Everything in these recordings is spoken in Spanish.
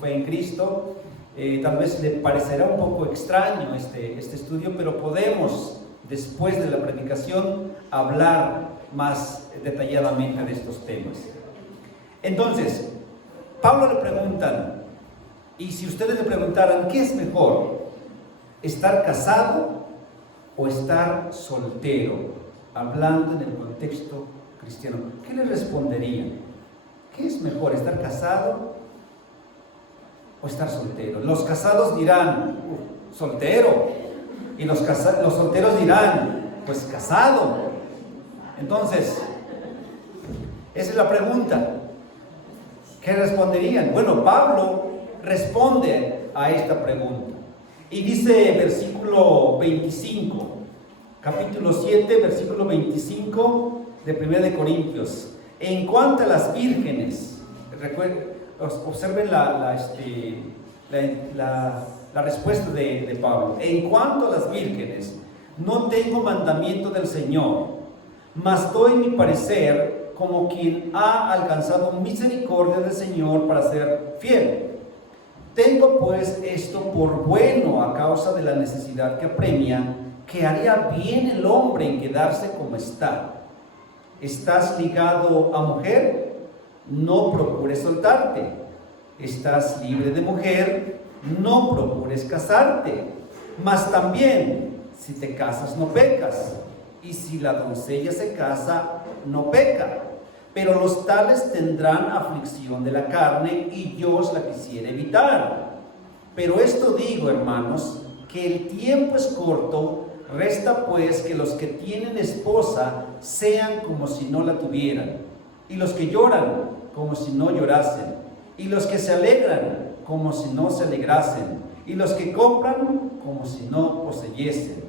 fe en Cristo. Tal vez le parecerá un poco extraño este estudio, pero podemos, después de la predicación, hablar más detalladamente de estos temas. Entonces, Pablo le preguntan, y si ustedes le preguntaran, ¿qué es mejor? ¿Estar casado o estar soltero? Hablando en el contexto cristiano, ¿qué le responderían? ¿Qué es mejor, estar casado o estar soltero? Los casados dirán, soltero, y los solteros dirán, pues casado. Entonces, esa es la pregunta. ¿Qué responderían? Bueno, Pablo responde a esta pregunta y dice versículo 25, capítulo 7, versículo 25 de 1 Corintios. En cuanto a las vírgenes, observen la respuesta de Pablo. En cuanto a las vírgenes, no tengo mandamiento del Señor, mas doy mi parecer como quien ha alcanzado misericordia del Señor para ser fiel. Tengo pues esto por bueno a causa de la necesidad que apremia, que haría bien el hombre en quedarse como está. ¿Estás ligado a mujer? No procures soltarte. ¿Estás libre de mujer? No procures casarte. Mas también, si te casas no pecas, y si la doncella se casa, no peca. Pero los tales tendrán aflicción de la carne, y yo os la quisiera evitar. Pero esto digo, hermanos, que el tiempo es corto. Resta pues que los que tienen esposa sean como si no la tuvieran, y los que lloran como si no llorasen, y los que se alegran como si no se alegrasen, y los que compran como si no poseyesen,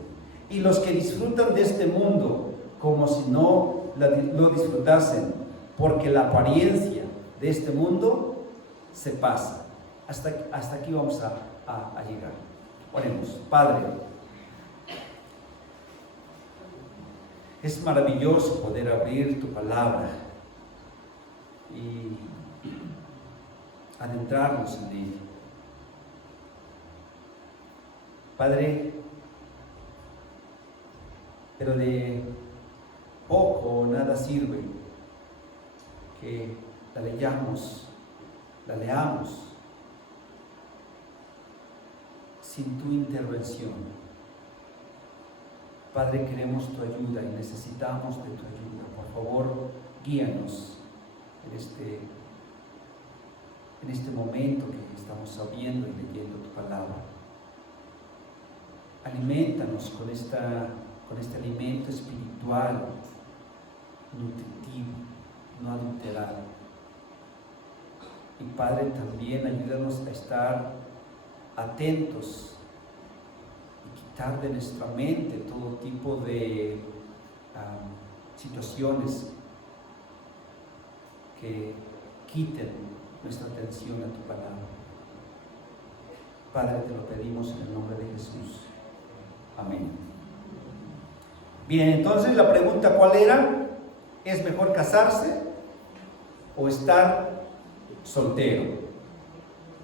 y los que disfrutan de este mundo como si no lo disfrutasen, porque la apariencia de este mundo se pasa. Hasta aquí vamos a llegar. Oremos. Padre, es maravilloso poder abrir tu palabra y adentrarnos en ella. Padre, pero de poco o nada sirve que la leamos sin tu intervención. Padre, queremos tu ayuda y necesitamos de tu ayuda. Por favor, guíanos en este momento que estamos sabiendo y leyendo tu palabra. Aliméntanos con este alimento espiritual, nutritivo, no adulterado. Y Padre, también ayúdanos a estar atentos y quitar de nuestra mente todo tipo de situaciones que quiten nuestra atención a tu palabra. Padre, te lo pedimos en el nombre de Jesús. Amén. Bien, entonces la pregunta, ¿cuál era? ¿Es mejor casarse o estar soltero?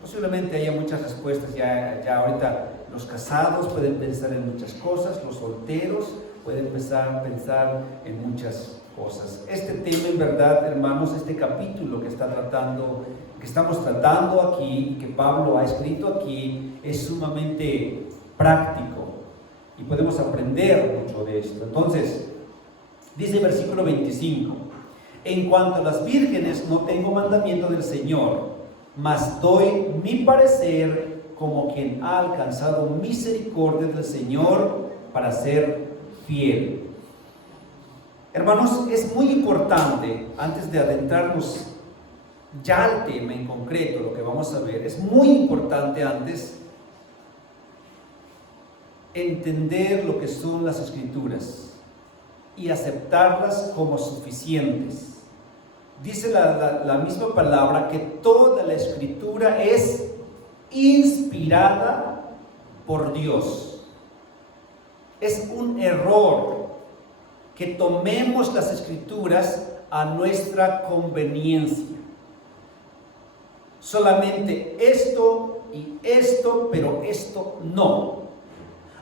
Posiblemente haya muchas respuestas. Ya ahorita los casados pueden pensar en muchas cosas, los solteros pueden empezar a pensar en muchas cosas. Este tema, en verdad, hermanos, este capítulo que estamos tratando aquí, que Pablo ha escrito aquí, es sumamente práctico y podemos aprender mucho de esto. Entonces, dice el versículo 25: en cuanto a las vírgenes, no tengo mandamiento del Señor, mas doy mi parecer como quien ha alcanzado misericordia del Señor para ser fiel. Hermanos, es muy importante, antes de adentrarnos ya al tema en concreto, lo que vamos a ver, es muy importante antes entender lo que son las Escrituras y aceptarlas como suficientes. Dice la misma palabra que toda la Escritura es inspirada por Dios. Es un error que tomemos las Escrituras a nuestra conveniencia. solamente esto y esto, pero esto no.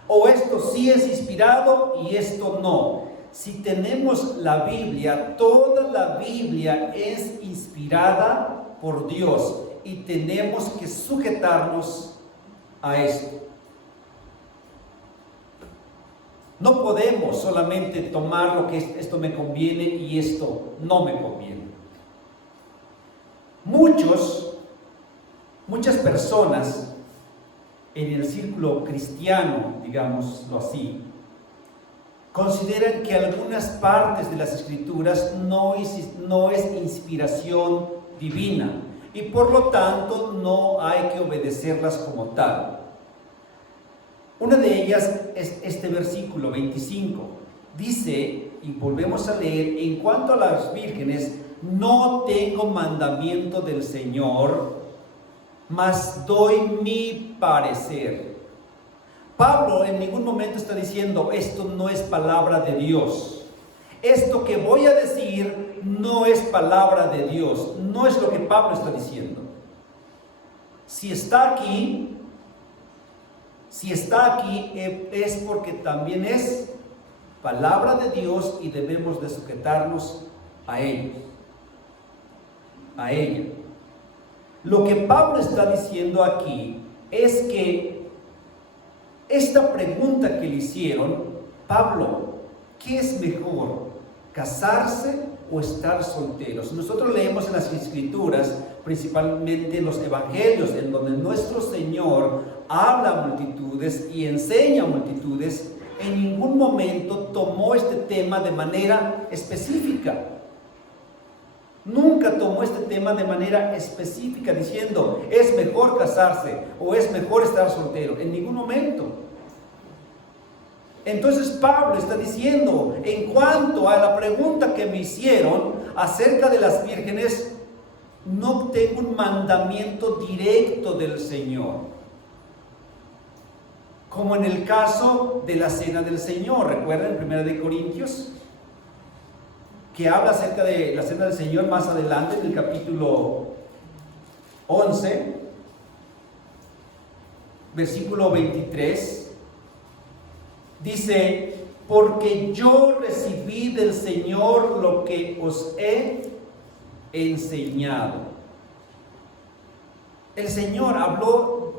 O esto sí es inspirado y esto no. Si tenemos la Biblia, toda la Biblia es inspirada por Dios y tenemos que sujetarnos a esto. No podemos solamente tomar lo que esto me conviene y esto no me conviene. Muchas personas en el círculo cristiano, digámoslo así, consideran que algunas partes de las Escrituras no es inspiración divina y por lo tanto no hay que obedecerlas como tal. Una de ellas es este versículo 25. Dice, y volvemos a leer, en cuanto a las vírgenes, no tengo mandamiento del Señor, mas doy mi parecer. Pablo en ningún momento está diciendo, esto no es palabra de Dios. Esto que voy a decir no es palabra de Dios. No es lo que Pablo está diciendo. Si está aquí es porque también es palabra de Dios y debemos de sujetarnos a ella. Lo que Pablo está diciendo aquí es que esta pregunta que le hicieron, Pablo, ¿qué es mejor? ¿Casarse o estar solteros? Nosotros leemos en las Escrituras, principalmente en los Evangelios, en donde nuestro Señor habla a multitudes y enseña a multitudes. En ningún momento tomó este tema de manera específica. Nunca tomó este tema de manera específica diciendo, es mejor casarse o es mejor estar soltero. En ningún momento. Entonces Pablo está diciendo, en cuanto a la pregunta que me hicieron acerca de las vírgenes, no tengo un mandamiento directo del Señor. Como en el caso de la cena del Señor. ¿Recuerdan en 1 Corintios? Que habla acerca de la cena del Señor más adelante en el capítulo 11, versículo 23. Dice, porque yo recibí del Señor lo que os he enseñado. El Señor habló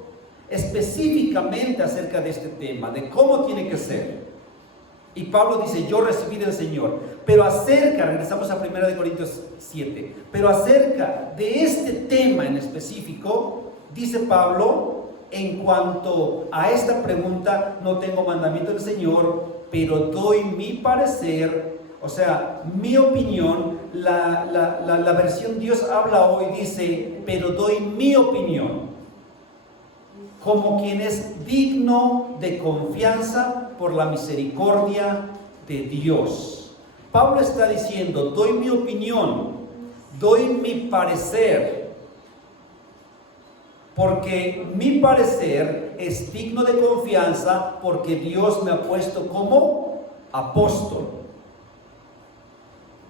específicamente acerca de este tema, de cómo tiene que ser. Y Pablo dice, yo recibí del Señor. Pero regresamos a 1 Corintios 7, pero acerca de este tema en específico, dice Pablo, en cuanto a esta pregunta, no tengo mandamiento del Señor, pero doy mi parecer, o sea, mi opinión. La versión Dios habla hoy dice, pero doy mi opinión, como quien es digno de confianza por la misericordia de Dios. Pablo está diciendo, doy mi opinión, doy mi parecer, porque mi parecer es digno de confianza porque Dios me ha puesto como apóstol.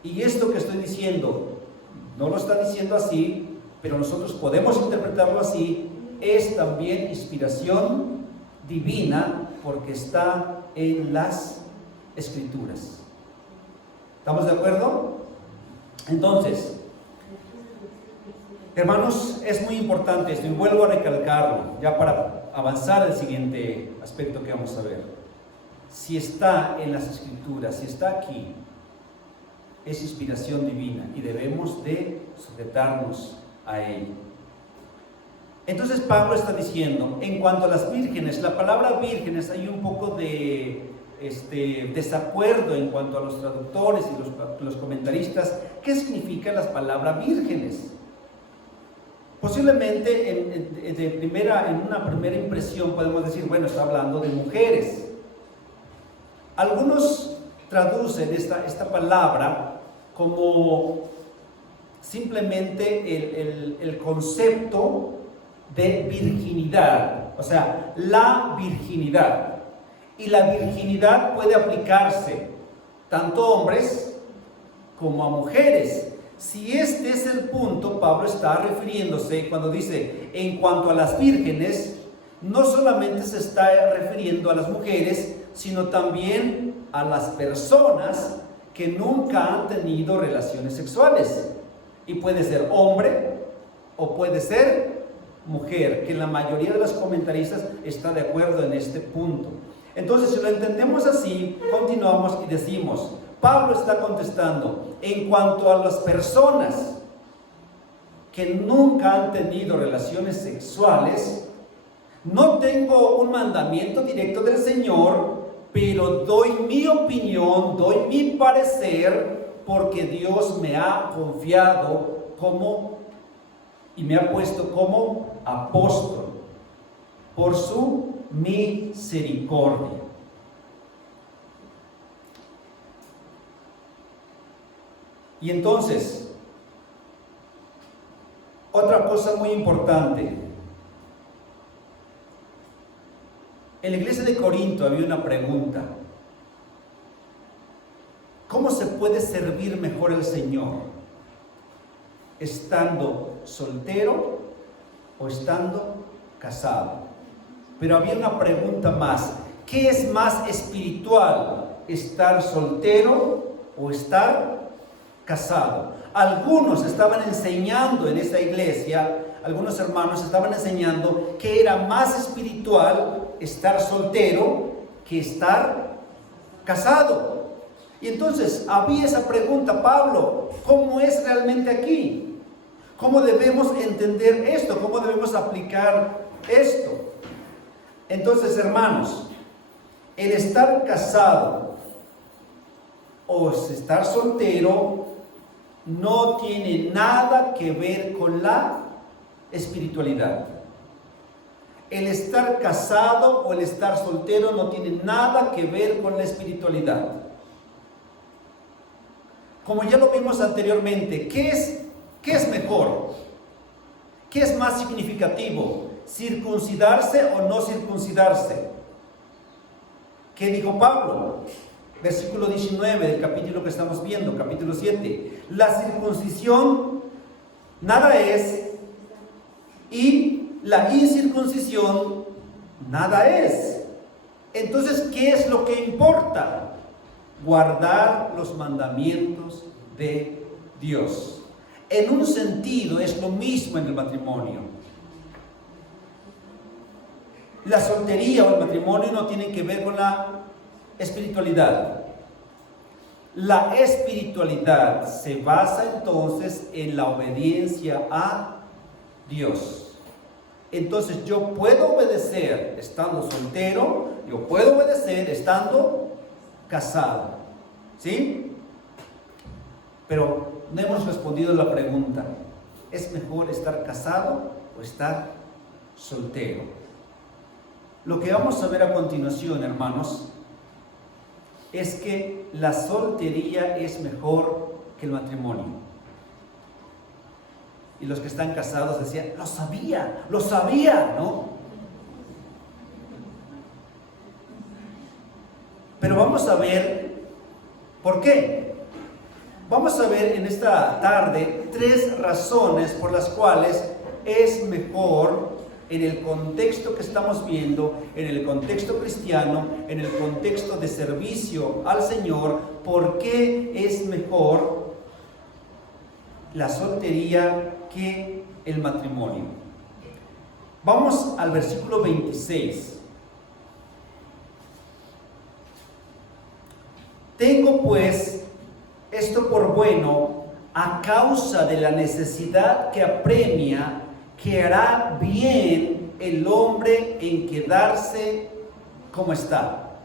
Y esto que estoy diciendo, no lo está diciendo así, pero nosotros podemos interpretarlo así, es también inspiración divina porque está en las Escrituras. ¿Estamos de acuerdo? Entonces, hermanos, es muy importante esto y vuelvo a recalcarlo ya para avanzar al siguiente aspecto que vamos a ver. Si está en las Escrituras, si está aquí, es inspiración divina y debemos de sujetarnos a ella. Entonces Pablo está diciendo, en cuanto a las vírgenes, la palabra vírgenes hay un poco de desacuerdo en cuanto a los traductores y los comentaristas. ¿Qué significa la palabra vírgenes? Posiblemente en una primera impresión podemos decir, bueno, está hablando de mujeres. Algunos traducen esta palabra como simplemente el concepto de virginidad, o sea, la virginidad. Y la virginidad puede aplicarse tanto a hombres como a mujeres. Si este es el punto, Pablo está refiriéndose cuando dice en cuanto a las vírgenes, no solamente se está refiriendo a las mujeres, sino también a las personas que nunca han tenido relaciones sexuales. Y puede ser hombre o puede ser mujer, que la mayoría de los comentaristas está de acuerdo en este punto. Entonces, si lo entendemos así, continuamos y decimos, Pablo está contestando, en cuanto a las personas que nunca han tenido relaciones sexuales, no tengo un mandamiento directo del Señor, pero doy mi opinión, doy mi parecer, porque Dios me ha confiado y me ha puesto como apóstol por su misericordia. Y entonces, otra cosa muy importante. En la iglesia de Corinto había una pregunta. ¿Cómo se puede servir mejor al Señor? ¿Estando soltero o estando casado? Pero había una pregunta más. ¿Qué es más espiritual? ¿Estar soltero o estar casado? Algunos estaban enseñando en esta iglesia, algunos hermanos estaban enseñando que era más espiritual estar soltero que estar casado. Y entonces había esa pregunta, Pablo, ¿cómo es realmente aquí? ¿Cómo debemos entender esto? ¿Cómo debemos aplicar esto? Entonces, hermanos, el estar casado o estar soltero no tiene nada que ver con la espiritualidad. El estar casado o el estar soltero no tiene nada que ver con la espiritualidad. Como ya lo vimos anteriormente, ¿qué es mejor? ¿Qué es más significativo? ¿Circuncidarse o no circuncidarse? ¿Qué dijo Pablo? Versículo 19 del capítulo que estamos viendo, capítulo 7. La circuncisión nada es y la incircuncisión nada es. Entonces, ¿qué es lo que importa? Guardar los mandamientos de Dios. En un sentido es lo mismo en el matrimonio. La soltería o el matrimonio no tienen que ver con la espiritualidad. La espiritualidad se basa entonces en la obediencia a Dios. Entonces yo puedo obedecer estando soltero, yo puedo obedecer estando casado, ¿sí? Pero no hemos respondido la pregunta, ¿es mejor estar casado o estar soltero? Lo que vamos a ver a continuación, hermanos, es que la soltería es mejor que el matrimonio. Y los que están casados decían, lo sabía, ¿no? Pero vamos a ver por qué. Vamos a ver en esta tarde 3 razones por las cuales es mejor, en el contexto que estamos viendo, en el contexto cristiano, en el contexto de servicio al Señor, por qué es mejor la soltería que el matrimonio. Vamos al versículo 26. Tengo pues esto por bueno a causa de la necesidad que apremia, que hará bien el hombre en quedarse como está.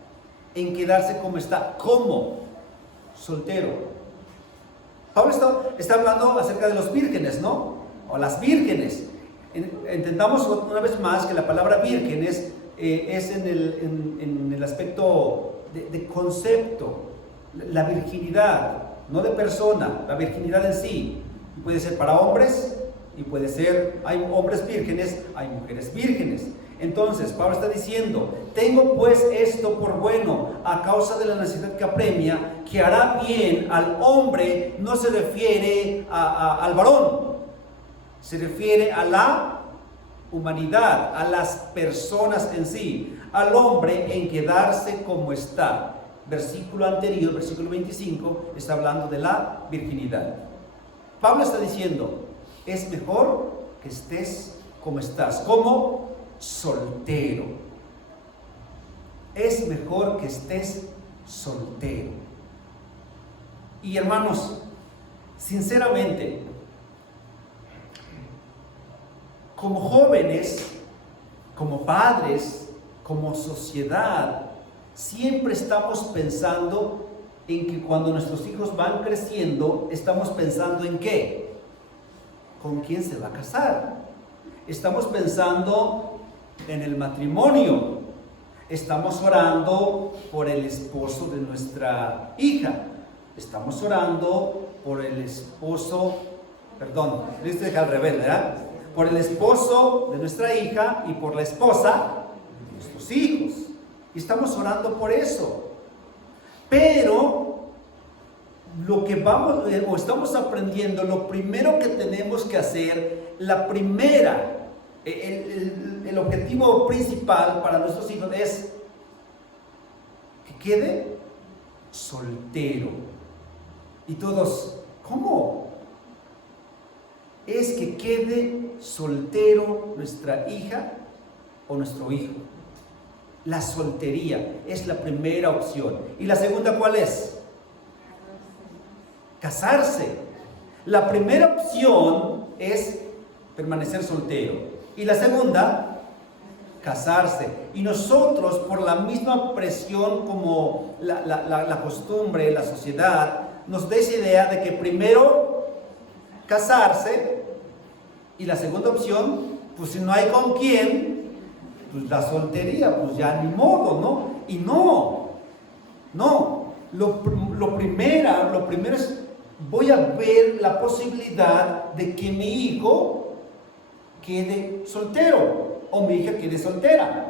En quedarse como está. ¿Cómo? Soltero. Pablo está hablando acerca de los vírgenes, ¿no? O las vírgenes. Entendamos una vez más que la palabra vírgenes es en el aspecto de concepto. La virginidad, no de persona, la virginidad en sí. Puede ser para hombres y puede ser, hay hombres vírgenes, hay mujeres vírgenes. Entonces, Pablo está diciendo, tengo pues esto por bueno, a causa de la necesidad que apremia, que hará bien al hombre. No se refiere al varón, se refiere a la humanidad, a las personas en sí, al hombre en quedarse como está. Versículo anterior, versículo 25, está hablando de la virginidad. Pablo está diciendo, es mejor que estés como estás, como soltero. Es mejor que estés soltero. Y hermanos, sinceramente, como jóvenes, como padres, como sociedad, siempre estamos pensando en que cuando nuestros hijos van creciendo, estamos pensando en ¿qué? ¿Con quién se va a casar? Estamos pensando en el matrimonio. Estamos orando por el esposo de nuestra hija. Estamos orando por el esposo, perdón, lo hice al revés, ¿verdad? Por el esposo de nuestra hija y por la esposa de nuestros hijos. Y estamos orando por eso. Pero lo que vamos o estamos aprendiendo, lo primero que tenemos que hacer, el objetivo principal para nuestros hijos es que quede soltero. Y todos, ¿cómo? Es que quede soltero nuestra hija o nuestro hijo. La soltería es la primera opción. ¿Y la segunda cuál es? Casarse. La primera opción es permanecer soltero. Y la segunda, casarse. Y nosotros, por la misma presión como la costumbre, la sociedad, nos da esa idea de que primero casarse y la segunda opción, pues si no hay con quién, pues la soltería, pues ya ni modo, ¿no? Y no, lo primero es, voy a ver la posibilidad de que mi hijo quede soltero o mi hija quede soltera.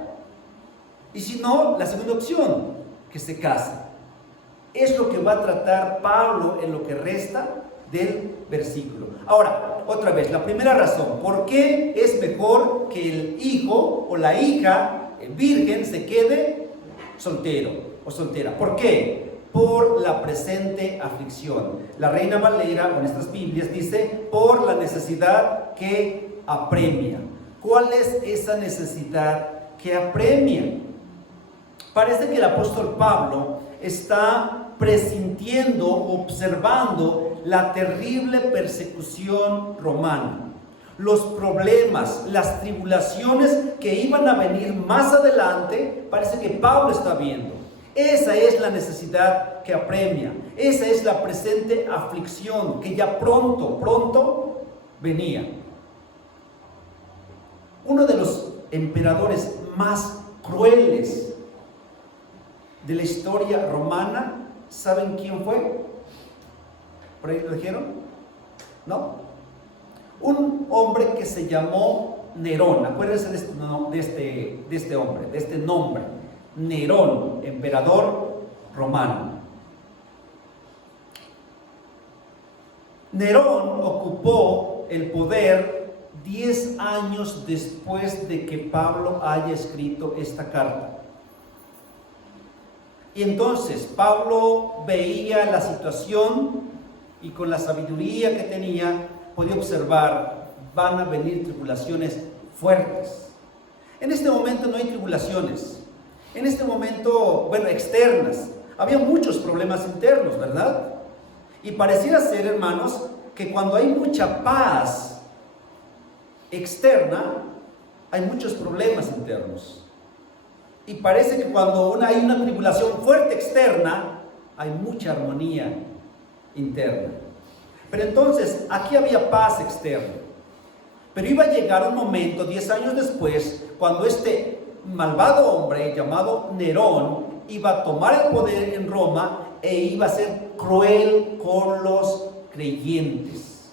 Y si no, la segunda opción, que se case. Es lo que va a tratar Pablo en lo que resta del versículo. Ahora, otra vez, la primera razón, ¿por qué es mejor que el hijo o la hija virgen se quede soltero o soltera? ¿Por qué? Por la presente aflicción. La Reina Valera, en nuestras Biblias, dice, por la necesidad que apremia. ¿Cuál es esa necesidad que apremia? Parece que el apóstol Pablo está presintiendo, observando la terrible persecución romana, los problemas, las tribulaciones que iban a venir más adelante. Parece que Pablo está viendo. Esa es la necesidad que apremia. Esa es la presente aflicción que ya pronto venía. Uno de los emperadores más crueles de la historia romana, ¿saben quién fue? ¿Por ahí lo dijeron? ¿No? Un hombre que se llamó Nerón. Acuérdense de este hombre, de este nombre. Nerón, emperador romano. Nerón ocupó el poder 10 años después de que Pablo haya escrito esta carta. Y entonces Pablo veía la situación y con la sabiduría que tenía podía observar, van a venir tribulaciones fuertes. En este momento no hay tribulaciones. En este momento, externas. Había muchos problemas internos, ¿verdad? Y pareciera ser, hermanos, que cuando hay mucha paz externa, hay muchos problemas internos. Y parece que cuando hay una tribulación fuerte externa, hay mucha armonía interna. Pero entonces, aquí había paz externa. Pero iba a llegar un momento, 10 años después, cuando este malvado hombre llamado Nerón iba a tomar el poder en Roma e iba a ser cruel con los creyentes.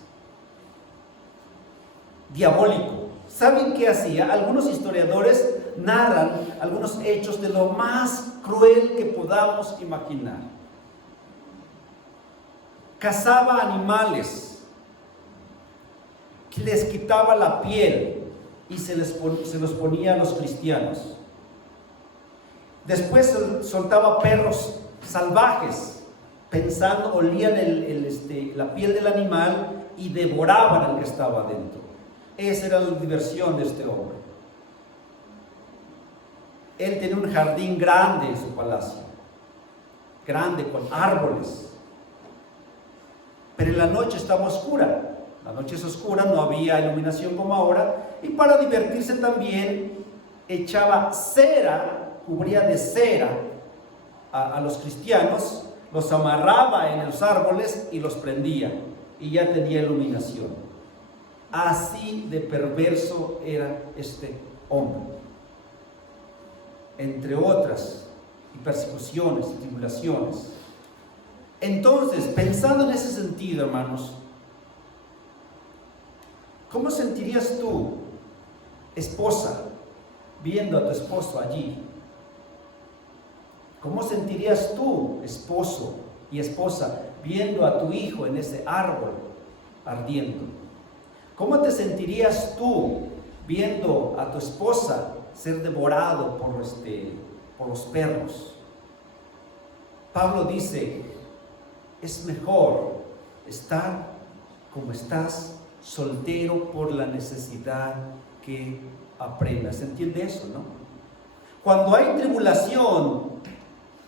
Diabólico, ¿Saben qué hacía? Algunos historiadores narran algunos hechos de lo más cruel que podamos imaginar. Cazaba animales, les quitaba la piel y se los ponía a los cristianos. Después soltaba perros salvajes, pensando, olían la piel del animal y devoraban al que estaba dentro. Esa era la diversión de este hombre. Él tenía un jardín grande en su palacio, grande con árboles, pero en la noche estaba oscura. La noche es oscura, no había iluminación como ahora, y para divertirse también echaba cera, cubría de cera a los cristianos, los amarraba en los árboles y los prendía, y ya tenía iluminación. Así de perverso era este hombre. Entre otras, y persecuciones y tribulaciones. Entonces, pensando en ese sentido, hermanos, ¿cómo sentirías tú, esposa, viendo a tu esposo allí? ¿Cómo sentirías tú, esposo y esposa, viendo a tu hijo en ese árbol ardiendo? ¿Cómo te sentirías tú viendo a tu esposa ser devorado por los perros? Pablo dice, es mejor estar como estás, soltero, por la necesidad que apremias. ¿Se entiende eso, no? Cuando hay tribulación,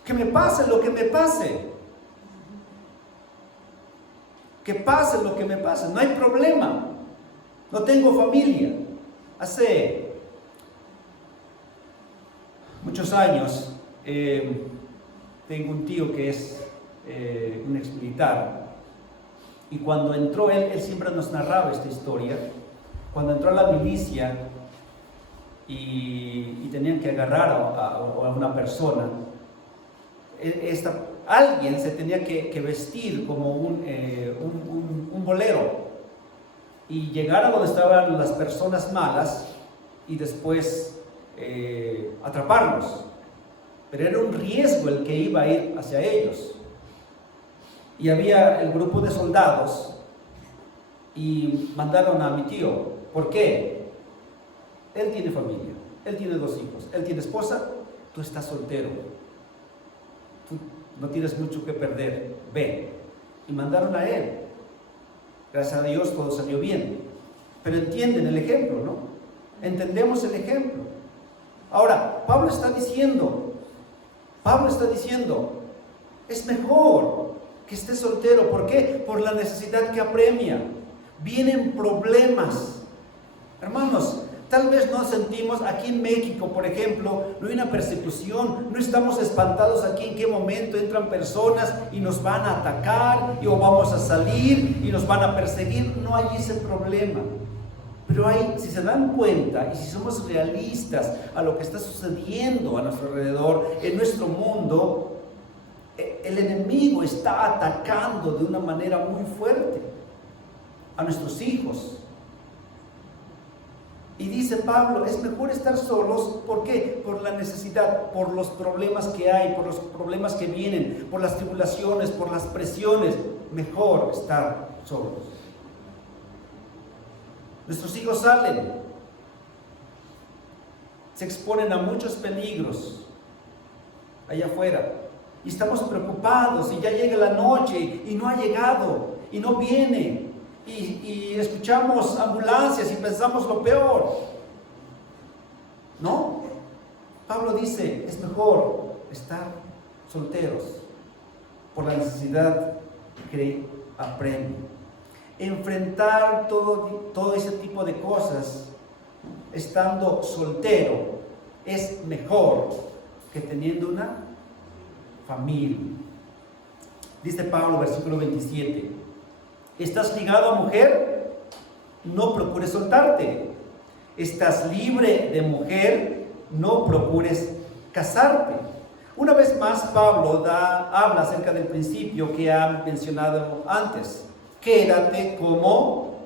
que me pase lo que me pase. Que pase lo que me pase, no hay problema. No tengo familia. Hace muchos años tengo un tío que es un ex militar, y cuando entró él siempre nos narraba esta historia. Cuando entró a la milicia y tenían que agarrar a una persona, alguien se tenía que vestir como un bolero y llegar a donde estaban las personas malas y después atraparlos. Pero era un riesgo el que iba a ir hacia ellos. Y había el grupo de soldados y mandaron a mi tío. ¿Por qué? Él tiene familia, él tiene 2 hijos, él tiene esposa, tú estás soltero, tú no tienes mucho que perder, ve. Y mandaron a él. Gracias a Dios todo salió bien. Pero entienden el ejemplo, ¿no? Entendemos el ejemplo. Ahora, Pablo está diciendo, es mejor que esté soltero. ¿Por qué? Por la necesidad que apremia. Vienen problemas. Hermanos, tal vez no sentimos, aquí en México, por ejemplo, no hay una persecución, no estamos espantados aquí en qué momento entran personas y nos van a atacar, o vamos a salir y nos van a perseguir. No hay ese problema. Pero si se dan cuenta y si somos realistas a lo que está sucediendo a nuestro alrededor, en nuestro mundo, el enemigo está atacando de una manera muy fuerte a nuestros hijos. Y dice Pablo, es mejor estar solos. ¿Por qué? Por la necesidad, por los problemas que hay, por los problemas que vienen, por las tribulaciones, por las presiones. Mejor estar solos. Nuestros hijos salen, se exponen a muchos peligros allá afuera. Y estamos preocupados, y ya llega la noche y no ha llegado, y no viene. Y escuchamos ambulancias y pensamos lo peor. ¿No? Pablo dice, es mejor estar solteros por la necesidad que apremia. Enfrentar todo ese tipo de cosas estando soltero es mejor que teniendo una familia. Dice Pablo, versículo 27, ¿estás ligado a mujer? No procures soltarte. ¿Estás libre de mujer? No procures casarte. Una vez más, Pablo habla acerca del principio que ha mencionado antes. Quédate como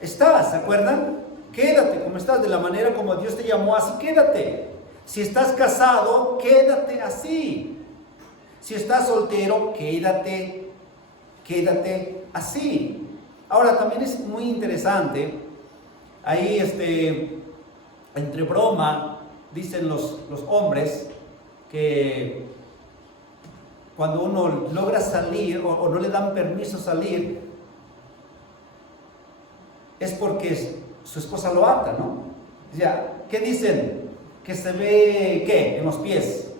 estás, ¿se acuerdan? quédate como estás, de la manera como Dios te llamó, así quédate. Si estás casado, quédate así. Si estás soltero, quédate así. Ahora, también es muy interesante, ahí entre broma, dicen los hombres que cuando uno logra salir o no le dan permiso salir, es porque su esposa lo ata, ¿no? O sea, ¿qué dicen? Que se ve, ¿qué? En los pies.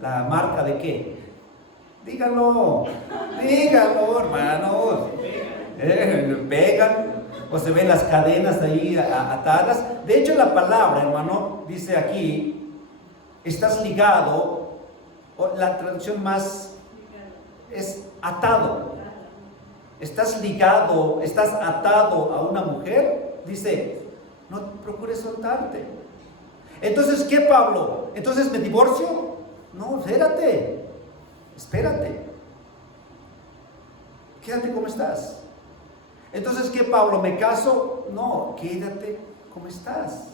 ¿La marca de qué? Díganlo, hermanos. Pegan, o se ven las cadenas ahí atadas. De hecho, la palabra, hermano, dice aquí, estás ligado, o la traducción más es atado. Estás ligado, estás atado a una mujer, dice, no procures soltarte. Entonces, ¿qué, Pablo? ¿Entonces me divorcio? No, espérate. Quédate como estás. Entonces, ¿qué, Pablo? ¿Me caso? No, quédate como estás.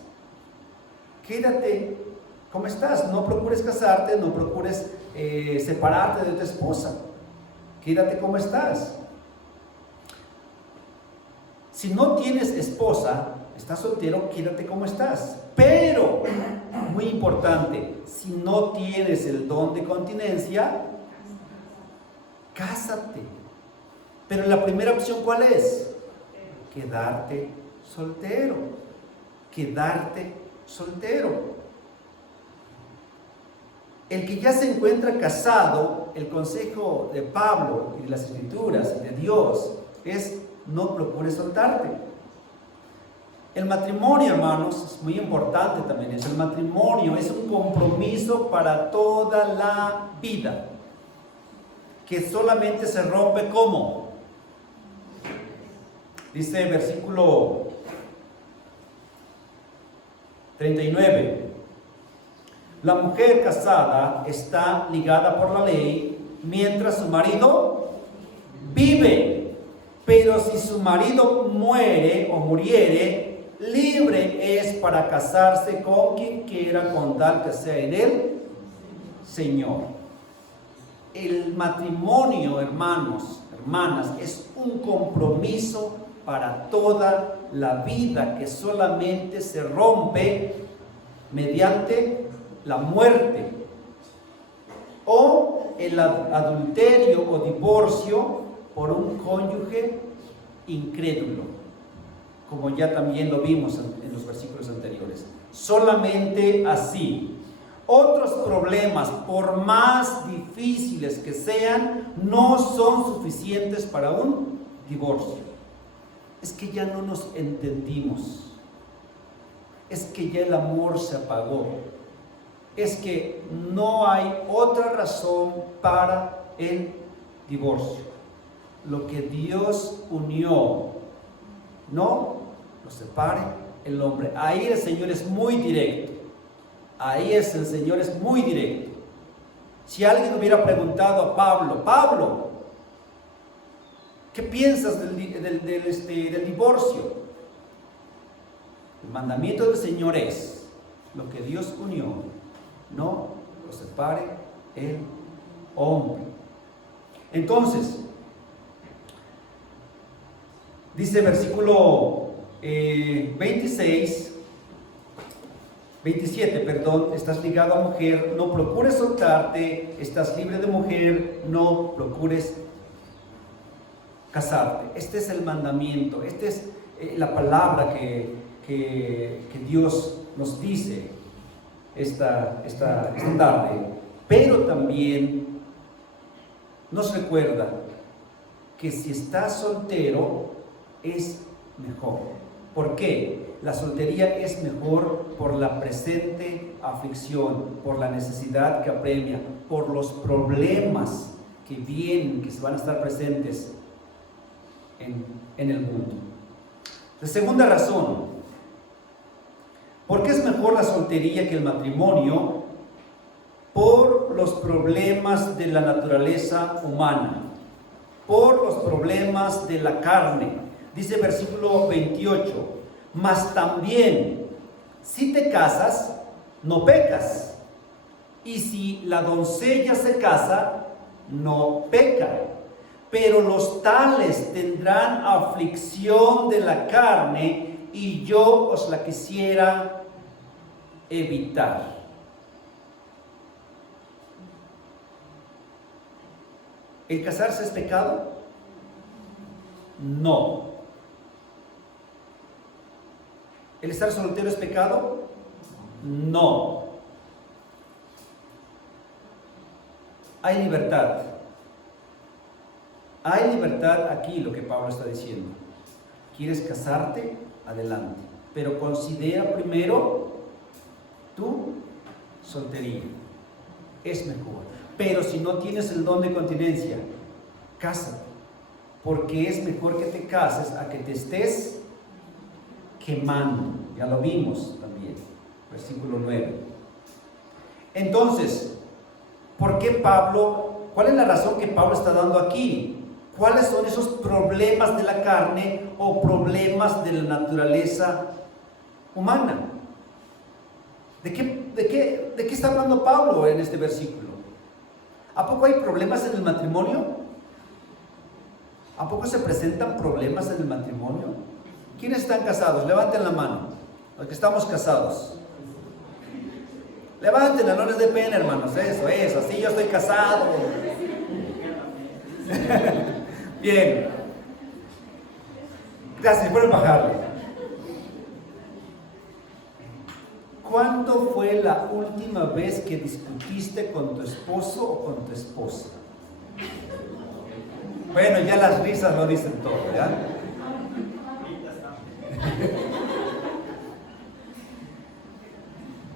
Quédate como estás. No procures casarte, no procures separarte de tu esposa. Quédate como estás. Si no tienes esposa, estás soltero, quédate como estás. Pero, muy importante, si no tienes el don de continencia, cásate. Pero la primera opción, ¿cuál es? Quedarte soltero. Quedarte soltero. El que ya se encuentra casado, el consejo de Pablo y de las Escrituras y de Dios es: no procures soltarte. El matrimonio, hermanos, es muy importante también. El matrimonio es un compromiso para toda la vida, que solamente se rompe ¿cómo? Dice el versículo 39. La mujer casada está ligada por la ley mientras su marido vive. Pero si su marido muere o muriere, libre es para casarse con quien quiera, con tal que sea en él Señor. El matrimonio, hermanos, hermanas, es un compromiso para toda la vida que solamente se rompe mediante la muerte o el adulterio o divorcio por un cónyuge incrédulo, como ya también lo vimos en los versículos anteriores. Solamente así. Otros problemas, por más difíciles que sean, no son suficientes para un divorcio. Es que ya no nos entendimos. Es que ya el amor se apagó. Es que no hay otra razón para el divorcio. Lo que Dios unió, no lo separe el hombre. Ahí el Señor es muy directo. El Señor es muy directo. Si alguien hubiera preguntado a Pablo, ¿qué piensas del divorcio? El mandamiento del Señor es: lo que Dios unió, no lo separe el hombre. Entonces, dice versículo 27, estás ligado a mujer, no procures soltarte, estás libre de mujer, no procures casarte. Este es el mandamiento, esta es la palabra que Dios nos dice esta tarde. Pero también nos recuerda que si estás soltero es mejor. ¿Por qué? La soltería es mejor por la presente aflicción, por la necesidad que apremia, por los problemas que vienen, que se van a estar presentes en el mundo. La segunda razón, ¿por qué es mejor la soltería que el matrimonio? Por los problemas de la naturaleza humana, por los problemas de la carne. Dice versículo 28, Mas también, si te casas, no pecas. Y si la doncella se casa, no peca. Pero los tales tendrán aflicción de la carne, y yo os la quisiera evitar. ¿El casarse es pecado? No. ¿El estar soltero es pecado? No. Hay libertad. Hay libertad aquí, lo que Pablo está diciendo. ¿Quieres casarte? Adelante. Pero considera primero tu soltería. Es mejor. Pero si no tienes el don de continencia, cásate. Porque es mejor que te cases a que te estés quemando. Ya lo vimos también. Versículo 9. Entonces, ¿por qué Pablo? ¿Cuál es la razón que Pablo está dando aquí? ¿Cuáles son esos problemas de la carne o problemas de la naturaleza humana? ¿De qué está hablando Pablo en este versículo? ¿A poco hay problemas en el matrimonio? ¿A poco se presentan problemas en el matrimonio? ¿Quiénes están casados? Levanten la mano. Los que estamos casados. Levántenla, no les dé pena, hermanos. Eso. Así yo estoy casado. Bien. Gracias, pueden bajarle. ¿Cuándo fue la última vez que discutiste con tu esposo o con tu esposa? Bueno, ya las risas lo dicen todo, ¿ya?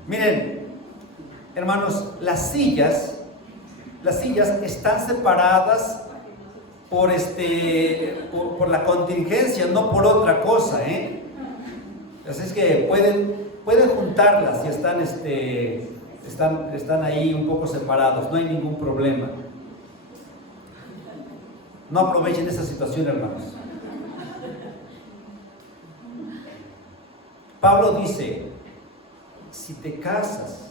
Miren, hermanos, las sillas están separadas por la contingencia, no por otra cosa, ¿eh? Así es que pueden juntarlas y están ahí un poco separados, no hay ningún problema. No aprovechen esa situación, hermanos. Pablo dice, si te casas,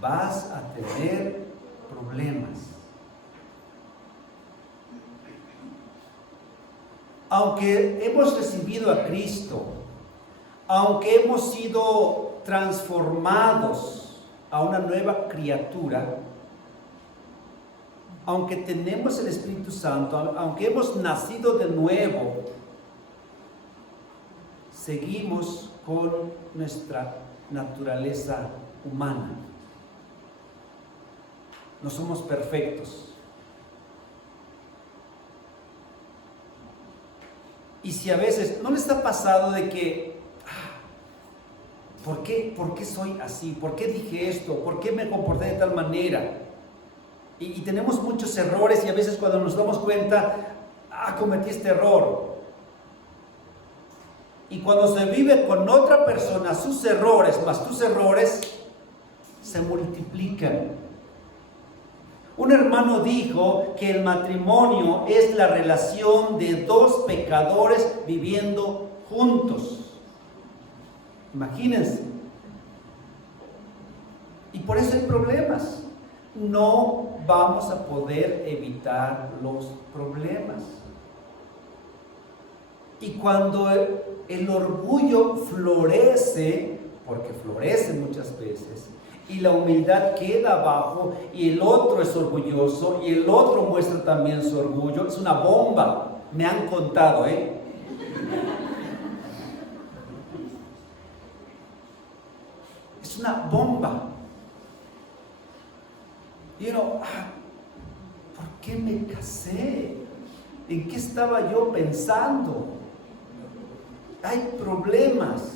vas a tener problemas. Aunque hemos recibido a Cristo, aunque hemos sido transformados a una nueva criatura, aunque tenemos el Espíritu Santo, aunque hemos nacido de nuevo, seguimos con nuestra naturaleza humana. No somos perfectos. Y si a veces, ¿no les ha pasado de que, ¿por qué soy así? ¿Por qué dije esto? ¿Por qué me comporté de tal manera? Y tenemos muchos errores y a veces cuando nos damos cuenta, cometí este error. Y cuando se vive con otra persona, sus errores más tus errores se multiplican. Un hermano dijo que el matrimonio es la relación de dos pecadores viviendo juntos. Imagínense. Y por eso hay problemas. No vamos a poder evitar los problemas. Y cuando el orgullo florece, porque florece muchas veces, y la humildad queda abajo, y el otro es orgulloso, y el otro muestra también su orgullo, es una bomba, me han contado, Es una bomba. Y ¿por qué me casé? ¿En qué estaba yo pensando? Hay problemas.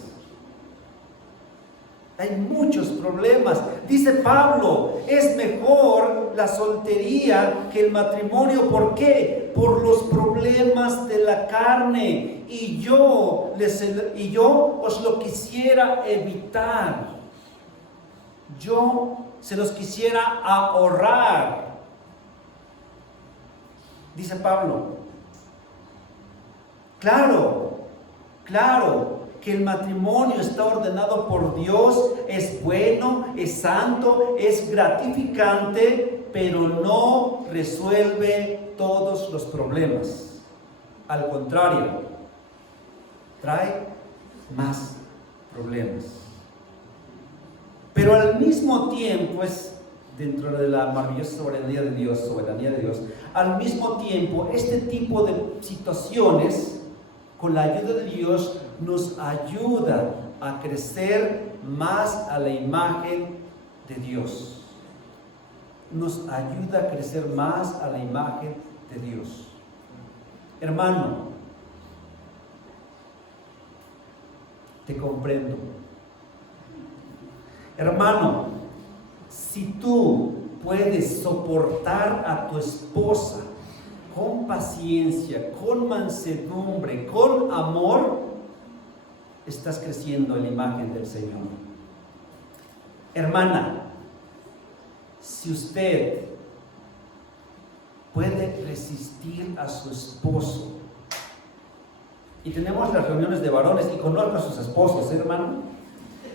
Hay muchos problemas. Dice Pablo, es mejor la soltería que el matrimonio. ¿Por qué? Por los problemas de la carne. Y yo os lo quisiera evitar. Yo se los quisiera ahorrar. Dice Pablo. Claro, que el matrimonio está ordenado por Dios, es bueno, es santo, es gratificante, pero no resuelve todos los problemas. Al contrario, trae más problemas. Pero al mismo tiempo es dentro de la maravillosa soberanía de Dios, al mismo tiempo este tipo de situaciones, con la ayuda de Dios, nos ayuda a crecer más a la imagen de Dios. Nos ayuda a crecer más a la imagen de Dios. Hermano, te comprendo. Hermano, si tú puedes soportar a tu esposa con paciencia, con mansedumbre, con amor, estás creciendo en la imagen del Señor. Hermana, si usted puede resistir a su esposo, y tenemos las reuniones de varones y conozco a sus esposos, hermano,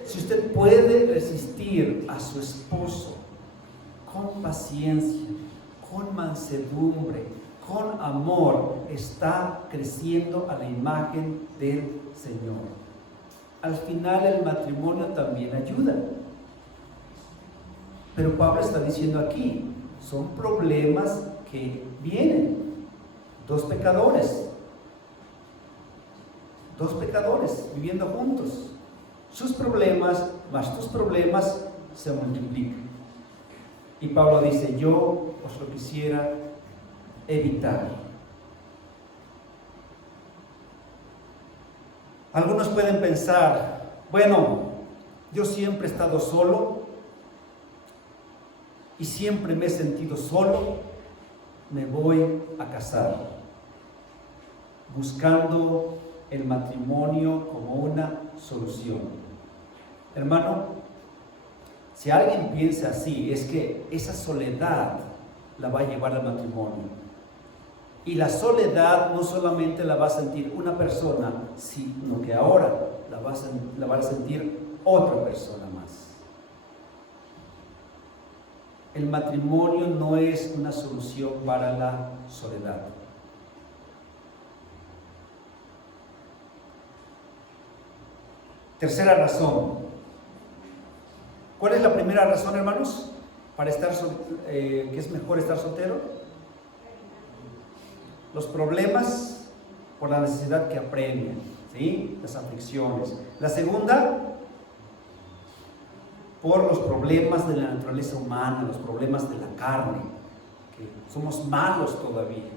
si usted puede resistir a su esposo con paciencia, con mansedumbre, con amor, está creciendo a la imagen del Señor. Al final el matrimonio también ayuda. Pero Pablo está diciendo aquí, son problemas que vienen. Dos pecadores viviendo juntos. Sus problemas más tus problemas se multiplican. Y Pablo dice, yo os lo quisiera evitar. Algunos pueden pensar, bueno, yo siempre he estado solo y siempre me he sentido solo, me voy a casar, buscando el matrimonio como una solución. Hermano, si alguien piensa así, es que esa soledad la va a llevar al matrimonio. Y la soledad no solamente la va a sentir una persona, sino que ahora la va a sentir otra persona más. El matrimonio no es una solución para la soledad. Tercera razón. ¿Cuál es la primera razón, hermanos, para estar que es mejor estar soltero? Los problemas por la necesidad que apremian, ¿sí? Las aflicciones. La segunda, por los problemas de la naturaleza humana, los problemas de la carne, que somos malos todavía,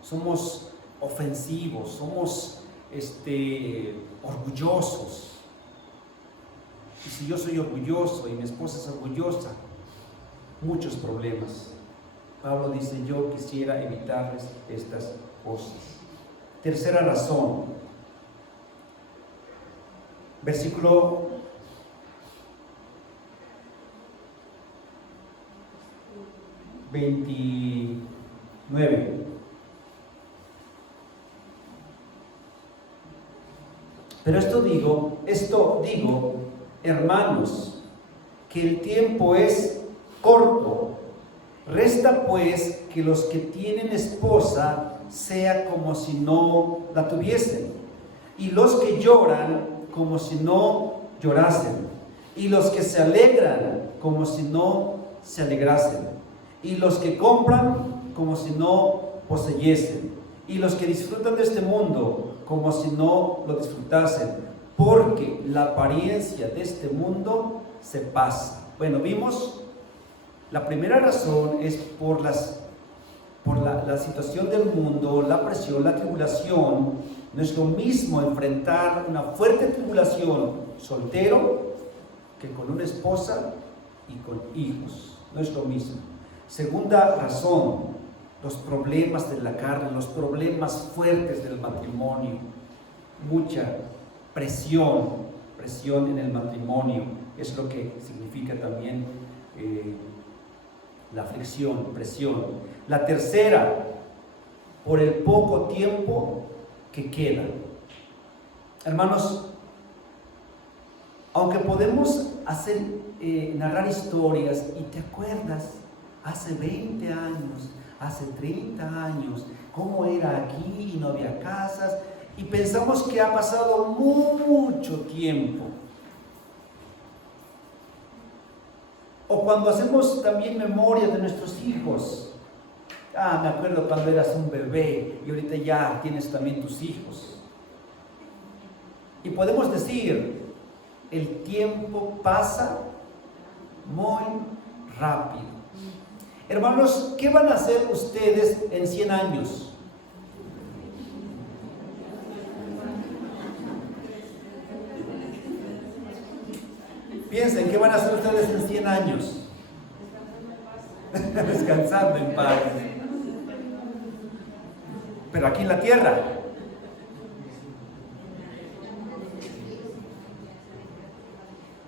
somos ofensivos, somos orgullosos. Y si yo soy orgulloso y mi esposa es orgullosa, muchos problemas. Pablo dice, yo quisiera evitarles estas cosas. Tercera razón, versículo 29. Pero esto digo, hermanos, que el tiempo es corto. Resta pues que los que tienen esposa sea como si no la tuviesen, y los que lloran como si no llorasen, y los que se alegran como si no se alegrasen, y los que compran como si no poseyesen, y los que disfrutan de este mundo como si no lo disfrutasen, porque la apariencia de este mundo se pasa. Bueno, vimos, la primera razón es por la situación del mundo, la presión, la tribulación. No es lo mismo enfrentar una fuerte tribulación soltero que con una esposa y con hijos. No es lo mismo. Segunda razón, los problemas de la carne, los problemas fuertes del matrimonio. Mucha presión en el matrimonio, es lo que significa también la aflicción, presión. La tercera, por el poco tiempo que queda. Hermanos, Aunque podemos narrar historias y te acuerdas hace 20 años, hace 30 años, cómo era aquí y no había casas, y pensamos que ha pasado mucho tiempo. O cuando hacemos también memoria de nuestros hijos. Me acuerdo cuando eras un bebé y ahorita ya tienes también tus hijos. Y podemos decir, el tiempo pasa muy rápido. Hermanos, ¿qué van a hacer ustedes en 100 años? Piensen, ¿qué van a hacer ustedes en 100 años? Descansando en paz. Pero aquí en la tierra.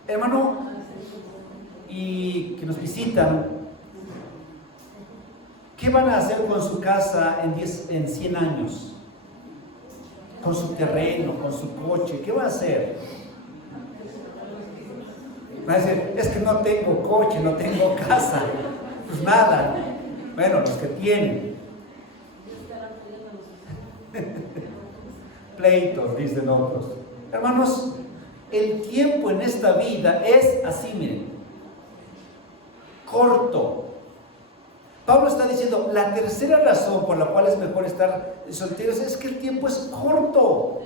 Hermano, y que nos visitan, ¿qué van a hacer con su casa en 100 años? Con su terreno, con su coche, ¿qué va a hacer? Va a decir, es que no tengo coche, no tengo casa. Pues nada. Bueno, los que tienen. Pleitos, dicen otros. Hermanos, el tiempo en esta vida es así, miren, corto. Pablo está diciendo, la tercera razón por la cual es mejor estar solteros es que el tiempo es corto,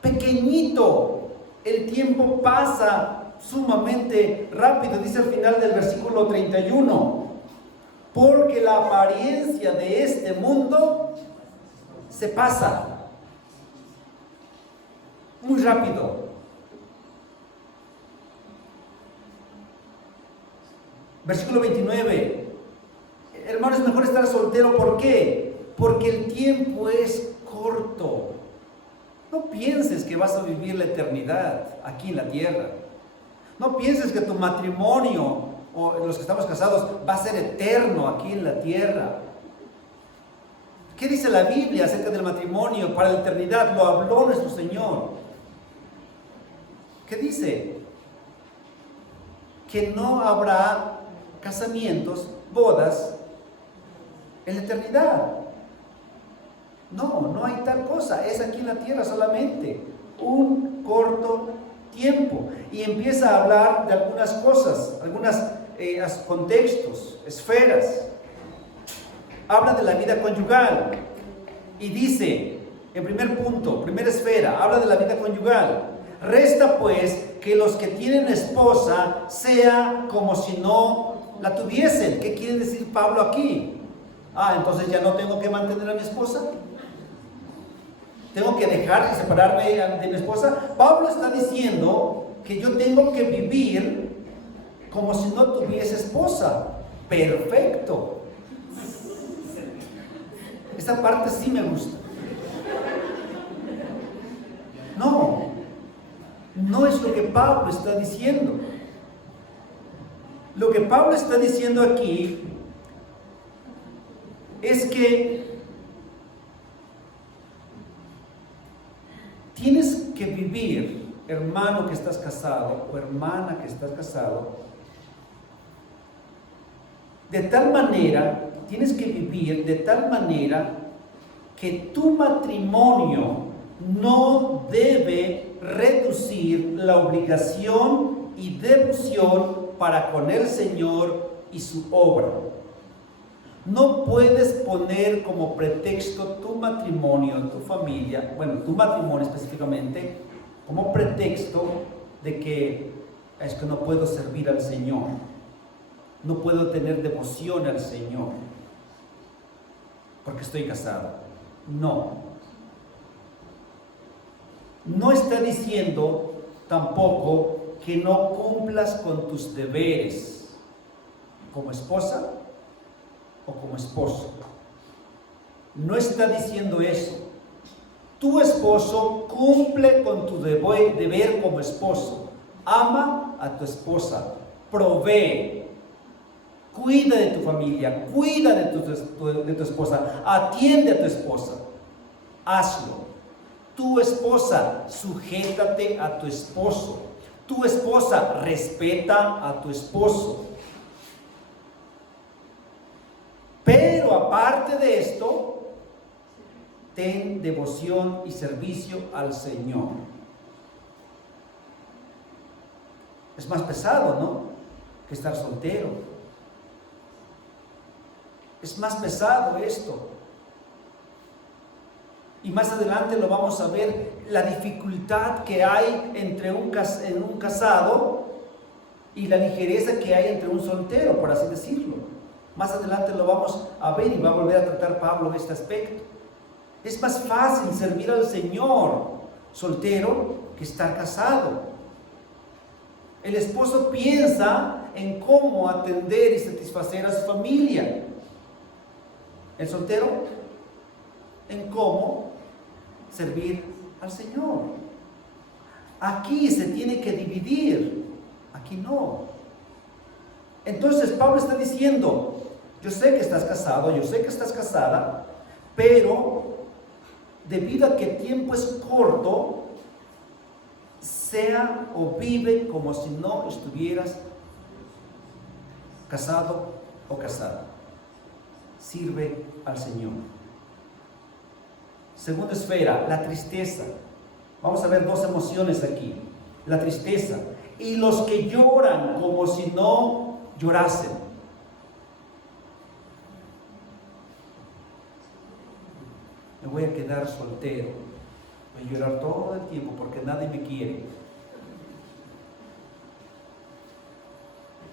pequeñito. El tiempo pasa sumamente rápido, dice al final del versículo 31, porque la apariencia de este mundo se pasa muy rápido. Versículo 29, hermanos, es mejor estar soltero. ¿Por qué? Porque el tiempo es corto. No pienses que vas a vivir la eternidad aquí en la tierra. No pienses que tu matrimonio, o los que estamos casados, va a ser eterno aquí en la tierra. ¿Qué dice la Biblia acerca del matrimonio para la eternidad? Lo habló nuestro Señor. ¿Qué dice? Que no habrá casamientos, bodas en la eternidad. No hay tal cosa. Es aquí en la tierra solamente un corto tiempo. Y empieza a hablar de algunas cosas, algunos contextos, esferas. Habla de la vida conyugal y dice, en primer punto, primera esfera, habla de la vida conyugal. Resta pues que los que tienen esposa sea como si no la tuviesen. ¿Qué quiere decir Pablo aquí? Entonces ya no tengo que mantener a mi esposa. ¿Tengo que dejar y separarme de mi esposa? Pablo está diciendo que yo tengo que vivir como si no tuviese esposa. Perfecto. Esta parte sí me gusta. No es lo que Pablo está diciendo. Lo que Pablo está diciendo aquí es que tienes que vivir, hermano que estás casado o hermana que estás casado, de tal manera, tienes que vivir de tal manera que tu matrimonio no debe reducir la obligación y devoción para con el Señor y su obra. No puedes poner como pretexto tu matrimonio, tu familia, tu matrimonio específicamente, como pretexto de que es que no puedo servir al Señor, no puedo tener devoción al Señor, porque estoy casado. No está diciendo tampoco que no cumplas con tus deberes como esposa o como esposo. No está diciendo eso. Tu esposo cumple con tu deber como esposo. Ama a tu esposa, provee, cuida de tu familia, cuida de tu esposa, atiende a tu esposa. Hazlo. Tu esposa, sujétate a tu esposo. Tu esposa respeta a tu esposo. Pero aparte de esto, ten devoción y servicio al Señor. Es más pesado, ¿no?, que estar soltero. Es más pesado esto. Y más adelante lo vamos a ver, la dificultad que hay entre un casado y la ligereza que hay entre un soltero, por así decirlo. Más adelante lo vamos a ver y va a volver a tratar Pablo este aspecto. Es más fácil servir al Señor soltero que estar casado. El esposo piensa en cómo atender y satisfacer a su familia. El soltero en cómo servir al Señor. Aquí se tiene que dividir, aquí no. Entonces Pablo está diciendo, yo sé que estás casado, yo sé que estás casada, pero debido a que el tiempo es corto, sea o vive como si no estuvieras casado o casada. Sirve al Señor. Segunda esfera, la tristeza. Vamos a ver dos emociones aquí. La tristeza. Y los que lloran como si no llorasen. Me voy a quedar soltero. Voy a llorar todo el tiempo porque nadie me quiere.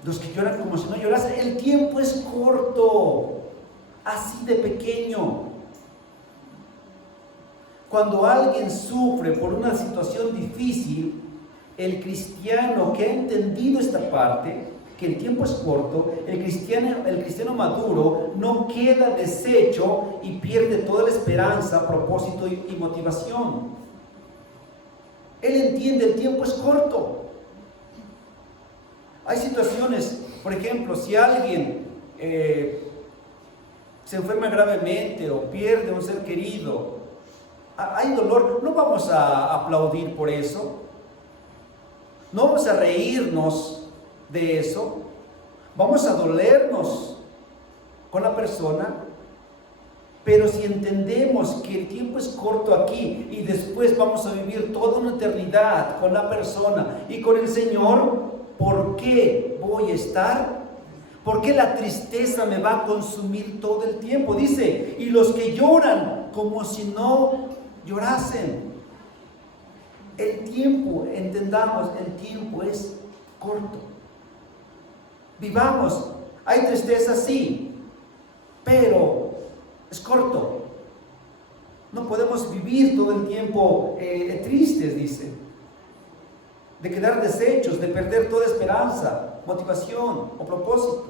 Los que lloran como si no llorasen. El tiempo es corto. Así de pequeño. Cuando alguien sufre por una situación difícil, el cristiano que ha entendido esta parte, que el tiempo es corto, el cristiano maduro no queda deshecho y pierde toda la esperanza, propósito y motivación. Él entiende, el tiempo es corto. Hay situaciones, por ejemplo, si alguien se enferma gravemente o pierde un ser querido, hay dolor, no vamos a aplaudir por eso, no vamos a reírnos de eso, vamos a dolernos con la persona, pero si entendemos que el tiempo es corto aquí y después vamos a vivir toda una eternidad con la persona y con el Señor, ¿por qué voy a estar? ¿Por qué la tristeza me va a consumir todo el tiempo? Dice, y los que lloran como si no llorasen. El tiempo, entendamos, el tiempo es corto. Vivamos, hay tristeza sí, pero es corto. No podemos vivir todo el tiempo tristes, dice, de quedar deshechos, de perder toda esperanza, motivación o propósito.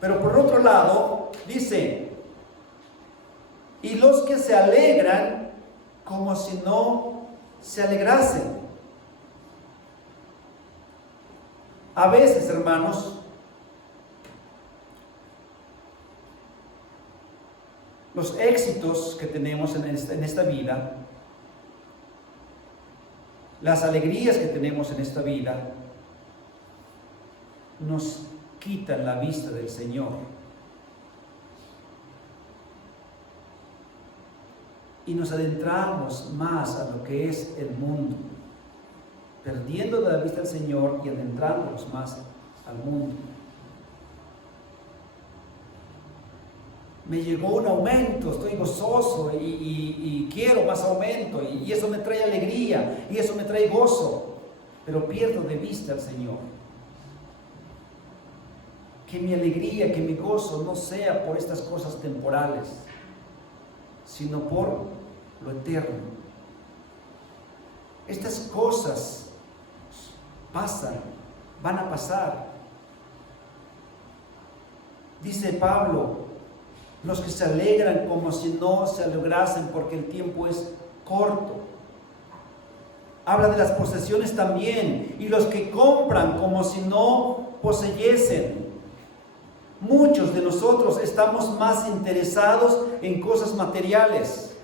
Pero por otro lado, dice, y los que se alegran como si no se alegrasen. A veces, hermanos, los éxitos que tenemos en esta vida, las alegrías que tenemos en esta vida, nos quitan la vista del Señor. Y nos adentramos más a lo que es el mundo, perdiendo de la vista del Señor y adentrándonos más al mundo. Me llegó un aumento, estoy gozoso y quiero más aumento y eso me trae alegría y eso me trae gozo, pero pierdo de vista al Señor. Que mi alegría, que mi gozo no sea por estas cosas temporales, sino por lo eterno. Estas cosas pasan, van a pasar. Dice Pablo, los que se alegran como si no se alegrasen porque el tiempo es corto. Habla de las posesiones también, y los que compran como si no poseyesen. Muchos de nosotros estamos más interesados en cosas materiales,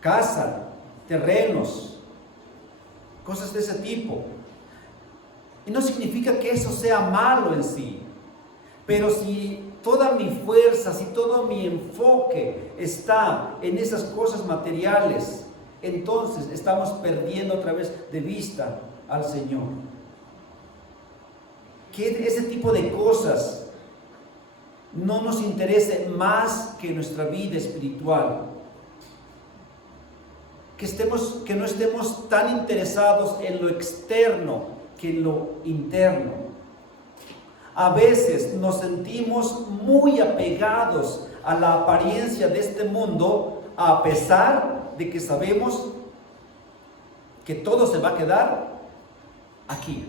casa, terrenos, cosas de ese tipo. Y no significa que eso sea malo en sí, pero si toda mi fuerza, si todo mi enfoque está en esas cosas materiales, entonces estamos perdiendo otra vez de vista al Señor. Que ese tipo de cosas no nos interese más que nuestra vida espiritual. Que no estemos tan interesados en lo externo que en lo interno. A veces nos sentimos muy apegados a la apariencia de este mundo, a pesar de que sabemos que todo se va a quedar aquí.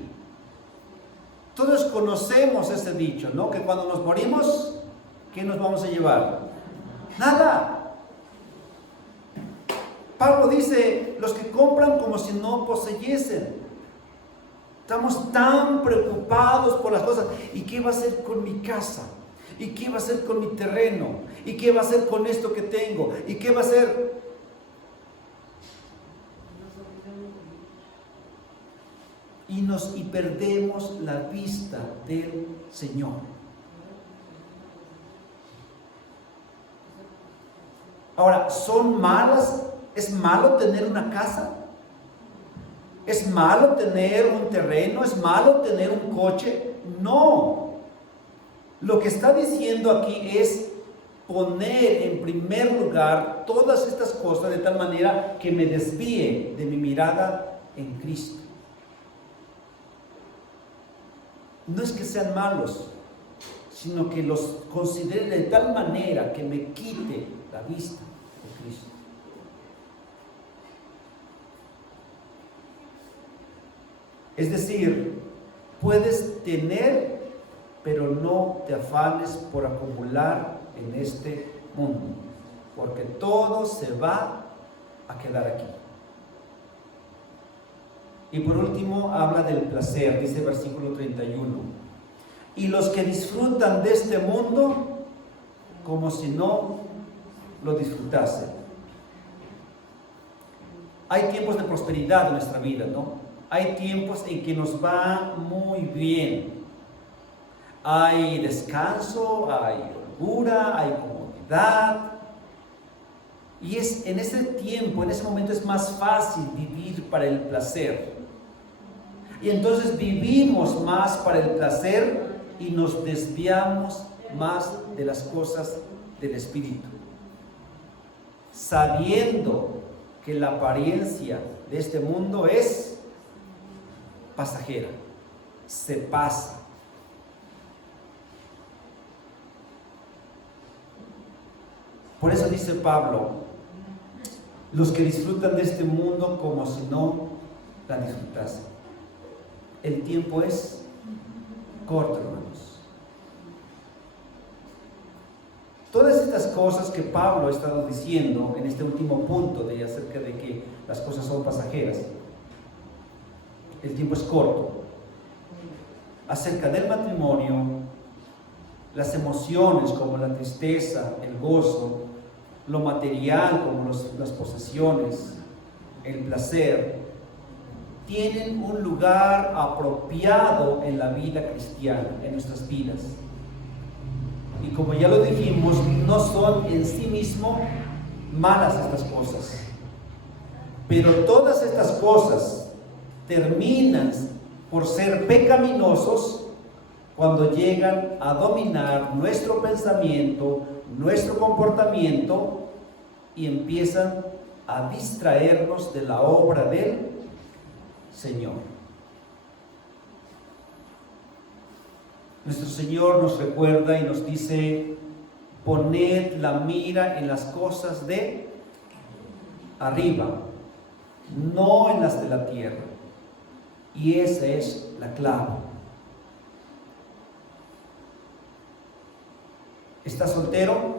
Todos conocemos ese dicho, ¿no? Que cuando nos morimos, ¿qué nos vamos a llevar? Nada. Pablo dice, los que compran como si no poseyesen. Estamos tan preocupados por las cosas. ¿Y qué va a hacer con mi casa? ¿Y qué va a hacer con mi terreno? ¿Y qué va a hacer con esto que tengo? ¿Y qué va a hacer? Y perdemos la vista del Señor. Ahora, ¿son malas? ¿Es malo tener una casa? ¿Es malo tener un terreno? ¿Es malo tener un coche? No. Lo que está diciendo aquí es poner en primer lugar todas estas cosas de tal manera que me desvíe de mi mirada en Cristo. No es que sean malos, sino que los considere de tal manera que me quite la vista de Cristo. Es decir, puedes tener, pero no te afanes por acumular en este mundo, porque todo se va a quedar aquí. Y por último habla del placer, dice el versículo 31. Y los que disfrutan de este mundo como si no lo disfrutasen. Hay tiempos de prosperidad en nuestra vida, ¿no? Hay tiempos en que nos va muy bien. Hay descanso, hay holgura, hay comodidad. Y es en ese tiempo, en ese momento es más fácil vivir para el placer. Y entonces vivimos más para el placer y nos desviamos más de las cosas del Espíritu. Sabiendo que la apariencia de este mundo es pasajera, se pasa. Por eso dice Pablo, los que disfrutan de este mundo como si no la disfrutasen. El tiempo es corto, hermanos. Todas estas cosas que Pablo ha estado diciendo en este último punto de acerca de que las cosas son pasajeras, el tiempo es corto. Acerca del matrimonio, las emociones como la tristeza, el gozo, lo material como las posesiones, el placer, tienen un lugar apropiado en la vida cristiana, en nuestras vidas. Y como ya lo dijimos, no son en sí mismo malas estas cosas. Pero todas estas cosas terminan por ser pecaminosos cuando llegan a dominar nuestro pensamiento, nuestro comportamiento y empiezan a distraernos de la obra del Señor. Nuestro Señor nos recuerda y nos dice: poned la mira en las cosas de arriba, no en las de la tierra. Y esa es la clave. ¿Estás soltero?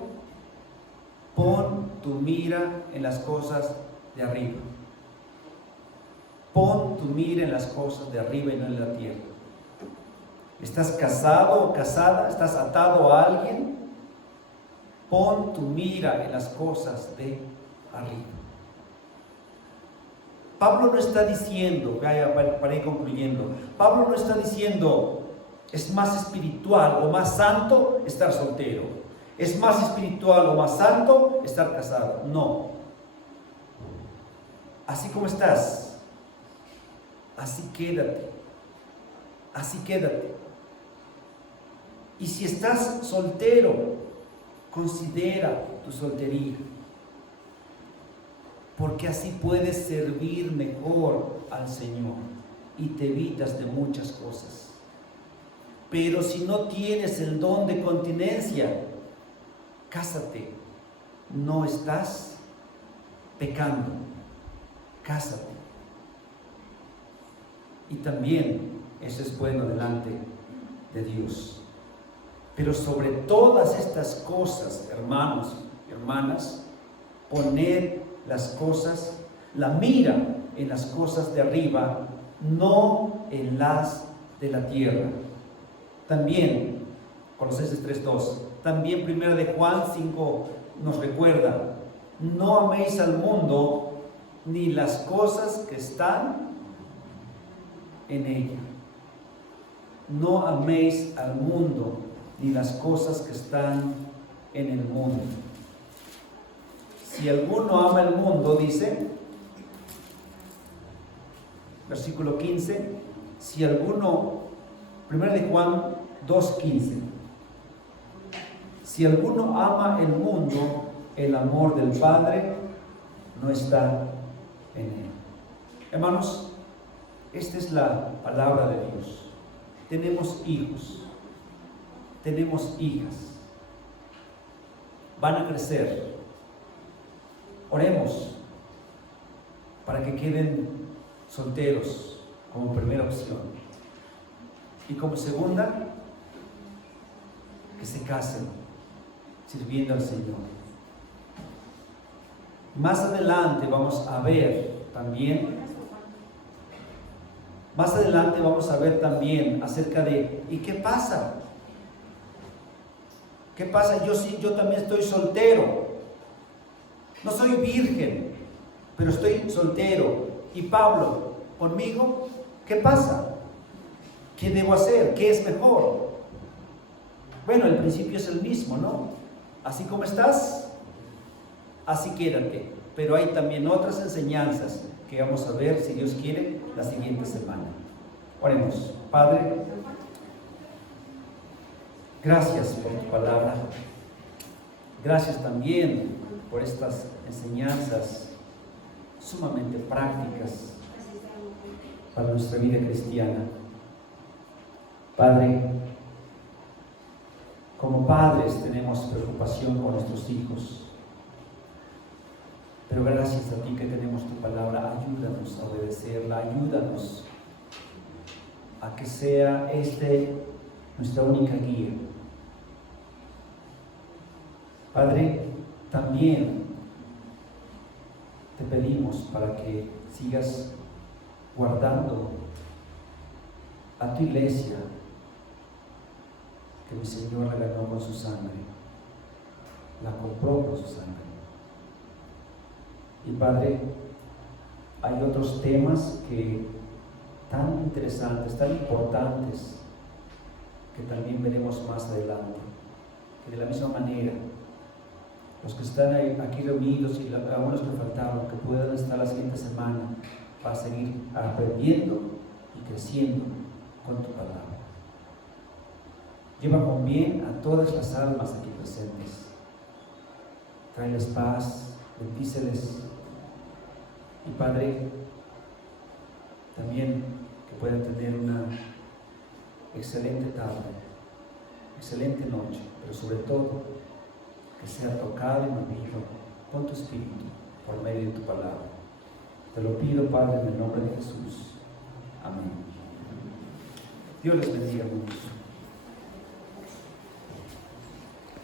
Pon tu mira en las cosas de arriba. Pon tu mira en las cosas de arriba y no en la tierra. ¿Estás casado o casada? ¿Estás atado a alguien? Pon tu mira en las cosas de arriba. Pablo no está diciendo, para ir concluyendo, Pablo no está diciendo, es más espiritual o más santo estar soltero, es más espiritual o más santo estar casado. No. Así como estás, así quédate, así quédate. Y si estás soltero, considera tu soltería, porque así puedes servir mejor al Señor y te evitas de muchas cosas. Pero si no tienes el don de continencia, cásate. No estás pecando. Cásate. Y también eso es bueno delante de Dios. Pero sobre todas estas cosas, hermanos y hermanas, poner las cosas, la mira en las cosas de arriba, no en las de la tierra. También, Colosenses 3:2, también 1 de Juan 5 nos recuerda, no améis al mundo ni las cosas que están en ella. No améis al mundo ni las cosas que están en el mundo. Si alguno ama el mundo, dice, versículo 15, si alguno, 1 de Juan 2:15, si alguno ama el mundo, el amor del Padre no está en él. Hermanos, esta es la palabra de Dios. Tenemos hijos, tenemos hijas, van a crecer. Oremos para que queden solteros como primera opción. Y como segunda, que se casen sirviendo al Señor. Más adelante vamos a ver también acerca de ¿y qué pasa? ¿Qué pasa? Yo también estoy soltero. No soy virgen, pero estoy soltero. ¿Y Pablo conmigo? ¿Qué pasa? ¿Qué debo hacer? ¿Qué es mejor? Bueno, el principio es el mismo, ¿no? Así como estás, así quédate. Pero hay también otras enseñanzas que vamos a ver, si Dios quiere, la siguiente semana. Oremos. Padre, gracias por tu palabra. Gracias también por estas enseñanzas sumamente prácticas para nuestra vida cristiana. Padre, como padres tenemos preocupación por nuestros hijos, pero gracias a ti que tenemos tu palabra, ayúdanos a obedecerla, ayúdanos a que sea nuestra única guía. Padre, también te pedimos para que sigas guardando a tu iglesia que mi Señor la ganó con su sangre, la compró con su sangre. Y Padre, hay otros temas que tan interesantes, tan importantes, que también veremos más adelante, que de la misma manera los que están aquí reunidos y algunos que faltaron, que puedan estar la siguiente semana para seguir aprendiendo y creciendo con tu palabra. Lleva con bien a todas las almas aquí presentes. Tráeles paz, bendíceles. Y Padre, también que puedan tener una excelente tarde, excelente noche, pero sobre todo que sea tocado y movido con tu Espíritu por medio de tu palabra. Te lo pido, Padre, en el nombre de Jesús. Amén. Dios les bendiga mucho.